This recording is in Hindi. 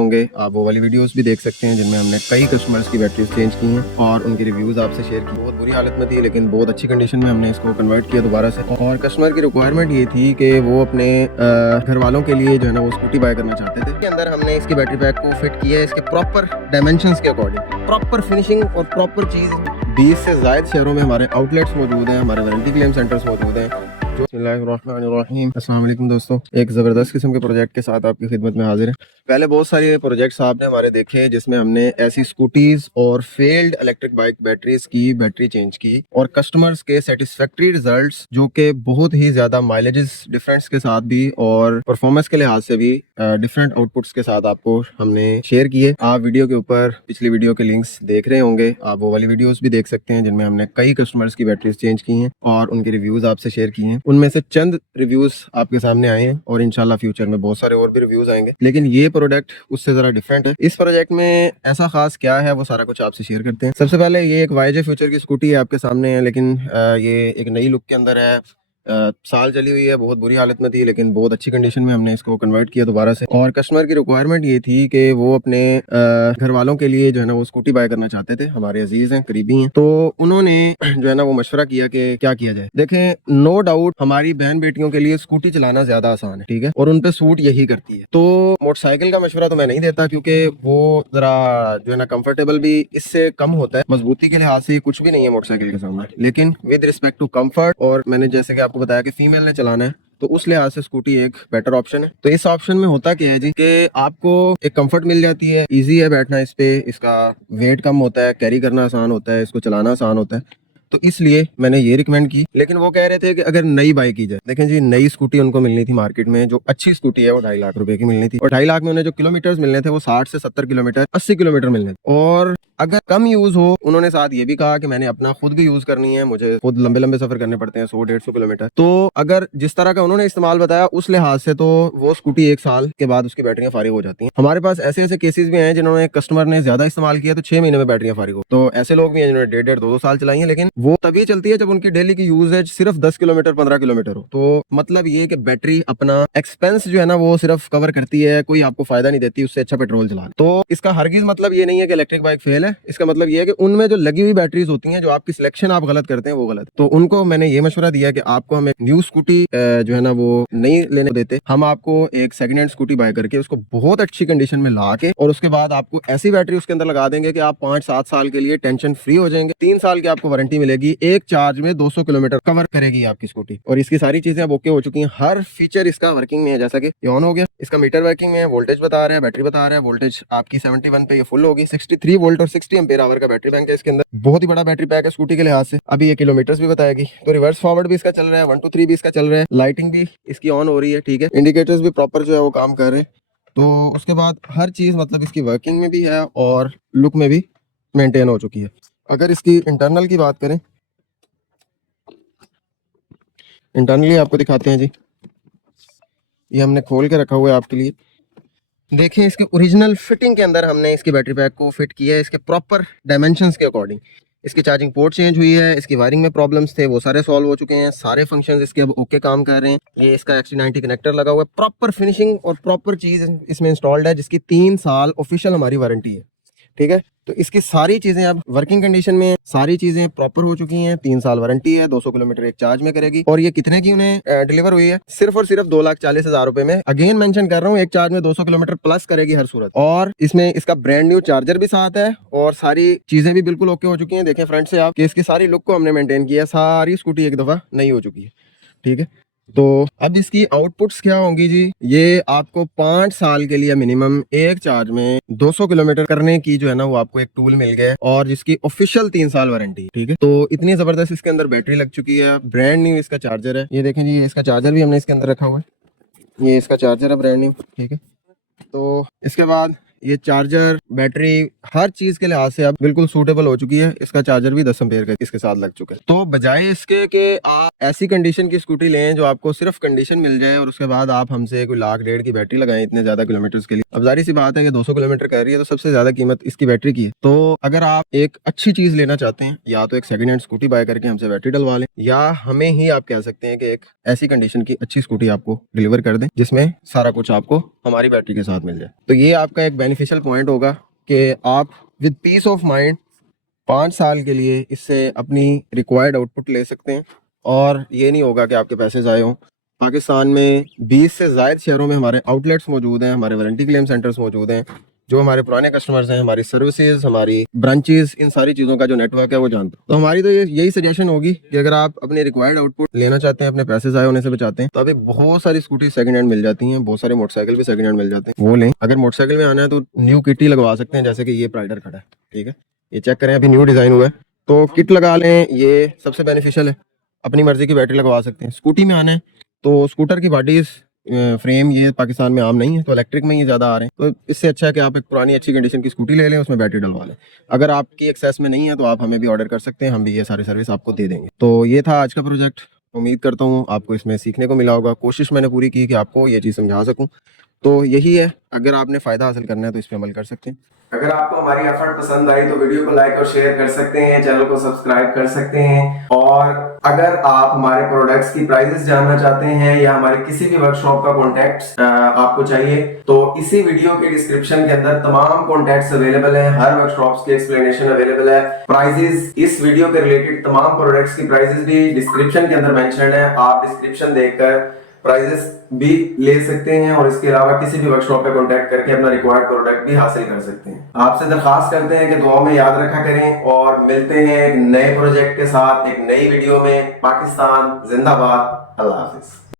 होंगे आप वो वाली वीडियोस भी देख सकते हैं जिनमें हमने कई कस्टमर्स की बैटरीज चेंज की हैं और उनके रिव्यूज आपसे शेयर की। बहुत बुरी हालत में थी लेकिन बहुत अच्छी कंडीशन में हमने इसको कन्वर्ट किया दोबारा से। और कस्टमर की रिक्वायरमेंट ये थी कि वो अपने घर वालों के लिए जो है ना वो स्कूटी बाय करना चाहते थे। इसके अंदर हमने इसकी बैटरी पैक को फिट किया है इसके प्रॉपर डायमेंशंस के अकॉर्डिंग, प्रॉपर फिनिशिंग और प्रॉपर चीज़। 20 से ज़ायद शहरों में हमारे आउटलेट्स मौजूद हैं, हमारे वारंटी क्लेम सेंटर्स मौजूद हैं। अस्सलाम वालेकुम दोस्तों, एक ज़बरदस्त किस्म के प्रोजेक्ट के साथ आपकी खिदमत में हाजिर है। पहले बहुत सारे प्रोजेक्ट्स आपने हमारे देखे हैं जिसमें हमने ऐसी स्कूटीज़ और फेल्ड इलेक्ट्रिक बाइक बैटरीज की बैटरी चेंज की और कस्टमर्स के सेटिस्फैक्ट्री रिजल्ट्स जो कि बहुत ही ज़्यादा माइलेजेस डिफरेंस के साथ भी और परफॉर्मेंस के लिहाज से भी डिफरेंट आउटपुट्स के साथ आपको हमने शेयर किए। आप वीडियो के ऊपर पिछली वीडियो के लिंक्स देख रहे होंगे, आप वो वाली वीडियोस भी देख सकते हैं जिनमें हमने कई कस्टमर्स की बैटरीज चेंज की हैं और उनके रिव्यूज आपसे शेयर किए हैं। उनमें से चंद रिव्यूज आपके सामने आए हैं और इंशाल्लाह फ्यूचर में बहुत सारे और भी रिव्यूज आएंगे, लेकिन ये प्रोडक्ट उससे जरा डिफरेंट है। इस प्रोजेक्ट में ऐसा खास क्या है वो सारा कुछ आपसे शेयर करते हैं। सबसे पहले ये एक YJ फ्यूचर की स्कूटी है आपके सामने है, लेकिन ये एक नई लुक के अंदर है। साल चली हुई है, बहुत बुरी हालत में थी लेकिन बहुत अच्छी कंडीशन में हमने इसको कन्वर्ट किया दोबारा से। और कस्टमर की रिक्वायरमेंट ये थी कि वो अपने घर वालों के लिए जो है ना वो स्कूटी बाय करना चाहते थे। हमारे अजीज हैं, करीबी हैं, तो उन्होंने जो है ना वो मशवरा किया कि क्या किया जाए। देखें, नो डाउट हमारी बहन बेटियों के लिए स्कूटी चलाना ज्यादा आसान है, ठीक है, और उन पे सूट यही करती है। तो मोटरसाइकिल का मशवरा तो मैं नहीं देता क्योंकि वो जरा जो है ना कंफर्टेबल भी इससे कम होता है, मजबूती के लिहाज से कुछ भी नहीं है मोटरसाइकिल के सामने, लेकिन विद रिस्पेक्ट टू कंफर्ट और मैंने जैसे कि आपको बताया कि फीमेल ने चलाना है तो उस लिहाज से स्कूटी एक बेटर ऑप्शन है। तो इस ऑप्शन में होता क्या है जी कि आपको एक कंफर्ट मिल जाती है, इजी है बैठना इस पे, इसका वेट कम होता है, कैरी करना आसान होता है, इसको चलाना आसान होता है, तो इसलिए मैंने ये रिकमेंड की। लेकिन वो कह रहे थे कि अगर नई बाइक की जाए, देखें जी नई स्कूटी उनको मिलनी थी मार्केट में, जो अच्छी स्कूटी है वो 2.5 लाख रुपए की मिलनी थी और 2.5 लाख में उन्हें जो किलोमीटर मिलने थे वो 60 से 70 किलोमीटर 80 किलोमीटर मिलने थे। और अगर कम यूज हो, उन्होंने साथ ये भी कहा कि मैंने अपना खुद भी यूज करनी है, मुझे खुद लंबे लंबे सफर करने पड़ते हैं 100-150 किलोमीटर, तो अगर जिस तरह का उन्होंने इस्तेमाल बताया उस लिहाज से तो वो स्कूटी 1 साल के बाद उसकी बैटरियां फारिग हो जाती हैं। हमारे पास ऐसे ऐसे केसेस भी हैं जिन्होंने कस्टमर ने ज्यादा इस्तेमाल किया तो 6 महीने में बैटरियां फारिग हो। तो ऐसे लोग भी हैं जिन्होंने 1.5-2 साल चलाई है, लेकिन वो तभी चलती है जब उनकी डेली की यूजेज सिर्फ 10 किलोमीटर 15 किलोमीटर हो। तो मतलब ये कि बैटरी अपना एक्सपेंस जो है ना वो सिर्फ कवर करती है, कोई आपको फायदा नहीं देती, उससे अच्छा पेट्रोल चलाना। तो इसका हरगिज मतलब ये नहीं है कि इलेक्ट्रिक बाइक फेल है, इसका मतलब ये है कि उनमें जो लगी हुई बैटरीज होती हैं, जो आपकी सिलेक्शन आप गलत करते हैं वो गलत। तो उनको मैंने ये मशवरा दिया कि आपको हम एक न्यू स्कूटी जो है ना वो नहीं लेने देते, हम आपको एक सेकंड हैंड स्कूटी बाय करके उसको बहुत अच्छी कंडीशन में ला के और उसके बाद आपको ऐसी बैटरी उसके अंदर लगा देंगे कि आप 5-7 साल के लिए टेंशन फ्री हो जाएंगे। 3 साल की आपको वारंटी मिलेगी, एक चार्ज में 200 किलोमीटर कवर करेगी आपकी स्कूटी। और इसकी सारी चीजें अब ओके हो चुकी हैं, हर फीचर इसका वर्किंग में है, जैसा कि ये ऑन हो गया, इसका मीटर वर्किंग में है, वोल्टेज बता रहा है, बैटरी बता रहा है, वोल्टेज आपकी 71 पे ये फुल होगी। 63 वोल्ट और 60 एम्पीयर आवर का बैटरी बैंक है इसके अंदर, बहुत ही बड़ा बैटरी पैक है स्कूटी के लिहाज से। अभी ये किलोमीटर्स भी बताएगी, तो रिवर्स फॉरवर्ड भी इसका चल रहा है, 1 2 3 भी इसका चल रहा है, लाइटिंग भी इसकी ऑन हो रही है, ठीक है, इंडिकेटर्स भी प्रॉपर जो है वो काम कर रहे हैं। तो उसके बाद हर चीज मतलब इसकी वर्किंग में भी है और लुक में भी मेंटेन हो चुकी है। अगर इसकी इंटरनल की बात करें, इंटरनली आपको दिखाते हैं जी, ये हमने खोल के रखा हुआ है आपके लिए। देखें, इसके ओरिजिनल फिटिंग के अंदर हमने इसकी बैटरी पैक को फिट किया है इसके प्रॉपर डायमेंशंस के अकॉर्डिंग। इसकी चार्जिंग पोर्ट चेंज हुई है, इसकी वायरिंग में प्रॉब्लम्स थे वो सारे सॉल्व हो चुके हैं, सारे फंक्शंस इसके अब ओके काम कर रहे हैं। ये इसका XT90 कनेक्टर लगा हुआ है, प्रॉपर फिनिशिंग और प्रॉपर चीज इसमें इंस्टॉल्ड है, जिसकी 3 साल ऑफिशियल हमारी वारंटी है, ठीक है। तो इसकी सारी चीजें अब वर्किंग कंडीशन में, सारी चीजें प्रॉपर हो चुकी हैं, 3 साल वारंटी है, 200 किलोमीटर एक चार्ज में करेगी। और ये कितने की उन्हें डिलीवर हुई है? सिर्फ और सिर्फ 2,40,000 रुपए में। अगेन मेंशन कर रहा हूँ, एक चार्ज में 200 किलोमीटर प्लस करेगी हर सूरत। और इसमें इसका ब्रांड न्यू चार्जर भी साथ है और सारी चीजें भी बिल्कुल ओके हो चुकी हैं। देखें फ्रंट से आप कि इसकी सारी लुक को हमने मेंटेन किया, सारी स्कूटी एक दफा नई हो चुकी है, ठीक है। तो अब इसकी आउटपुट्स क्या होंगी जी, ये आपको 5 साल के लिए मिनिमम एक चार्ज में 200 किलोमीटर करने की जो है ना वो आपको एक टूल मिल गया है और जिसकी ऑफिशियल 3 साल वारंटी, ठीक है। तो इतनी जबरदस्त इसके अंदर बैटरी लग चुकी है, ब्रांड न्यू इसका चार्जर है, ये देखें जी, ये इसका चार्जर भी हमने इसके अंदर रखा हुआ है, ये इसका चार्जर है ब्रांड न्यू, ठीक है। तो इसके बाद ये चार्जर, बैटरी, हर चीज के लिहाज से अब बिल्कुल सूटेबल हो चुकी है। इसका चार्जर भी 10 एम्पीयर का इसके साथ लग चुका है। तो बजाय इसके कि आप ऐसी कंडीशन की स्कूटी लें जो आपको सिर्फ कंडीशन मिल जाए और उसके बाद आप हमसे कोई 1,00,000-1,50,000 की बैटरी लगाएं इतने ज्यादा किलोमीटर के लिए, अब जारी सी बात है कि 200 किलोमीटर कर रही है तो सबसे ज्यादा कीमत इसकी बैटरी की है। तो अगर आप एक अच्छी चीज लेना चाहते हैं, या तो एक सेकंड हैंड स्कूटी बाय करके हमसे बैटरी डलवा लें, या हमें ही आप कह सकते हैं कि एक ऐसी कंडीशन की अच्छी स्कूटी आपको डिलीवर कर दें जिसमें सारा कुछ आपको हमारी बैटरी के साथ मिल जाए। तो ये आपका एक बेनिफिशियल पॉइंट होगा कि आप विद पीस ऑफ माइंड 5 साल के लिए इससे अपनी रिक्वायर्ड आउटपुट ले सकते हैं और ये नहीं होगा कि आपके पैसे ज़ाय हों। पाकिस्तान में 20 से ज़ायद शहरों में हमारे आउटलेट्स मौजूद हैं, हमारे वारंटी क्लेम सेंटर्स मौजूद हैं। जो हमारे पुराने कस्टमर्स हैं, हमारी सर्विसेज, हमारी ब्रांचेस, इन सारी चीज़ों का जो नेटवर्क है वो जानते हैं। तो हमारी तो यही सजेशन होगी कि अगर आप अपने रिक्वायर्ड आउटपुट लेना चाहते हैं, अपने पैसे ज़ाय होने से बचाते हैं, तो अभी बहुत सारी स्कूटी सेकंड हैंड मिल जाती हैं, बहुत सारे मोटरसाइकिल भी सेकंड हैंड मिल जाते हैं, वो लें। अगर मोटरसाइकिल में आना है तो न्यू किट ही लगवा सकते हैं, जैसे कि ये प्राइडर खड़ा है, ठीक है, ये चेक करें, अभी न्यू डिज़ाइन हुआ है, तो किट लगा लें, ये सबसे बेनिफिशियल है। अपनी मर्जी की बैटरी लगवा सकते हैं। स्कूटी में आना है तो स्कूटर की बॉडीज फ्रेम ये पाकिस्तान में आम नहीं है, तो इलेक्ट्रिक में ये ज़्यादा आ रहे हैं। तो इससे अच्छा है कि आप एक पुरानी अच्छी कंडीशन की स्कूटी ले लें, उसमें बैटरी डलवा लें। अगर आपकी एक्सेस में नहीं है तो आप हमें भी ऑर्डर कर सकते हैं, हम भी ये सारी सर्विस आपको दे देंगे। तो ये था आज का प्रोजेक्ट। उम्मीद करता हूँ आपको इसमें सीखने को मिला होगा। कोशिश मैंने पूरी की कि आपको ये चीज़ समझा सकूँ। तो यही है, अगर आपने फ़ायदा हासिल करना है तो इस पर अमल कर सकते हैं। अगर आपको हमारी एफर्ट पसंद आई तो वीडियो को लाइक और शेयर कर सकते हैं, चैनल को सब्सक्राइब कर सकते हैं। और अगर आप हमारे प्रोडक्ट्स की प्राइसेस जानना चाहते हैं या हमारे किसी भी वर्कशॉप का कॉन्टैक्ट आपको चाहिए तो इसी वीडियो के डिस्क्रिप्शन के अंदर तमाम कॉन्टैक्ट्स अवेलेबल हैं, हर वर्कशॉप्स की एक्सप्लेनेशन अवेलेबल है। प्राइजेस, इस वीडियो के रिलेटेड तमाम प्रोडक्ट्स की प्राइजेस भी डिस्क्रिप्शन के अंदर मेंशन्ड है। आप डिस्क्रिप्शन देखकर प्राइजेस भी ले सकते हैं और इसके अलावा किसी भी वर्कशॉप पे कांटेक्ट करके अपना रिक्वायर्ड प्रोडक्ट भी हासिल कर सकते हैं। आपसे दरखास्त करते हैं कि दुआ में याद रखा करें और मिलते हैं एक नए प्रोजेक्ट के साथ एक नई वीडियो में। पाकिस्तान जिंदाबाद। अल्लाह हाफिज।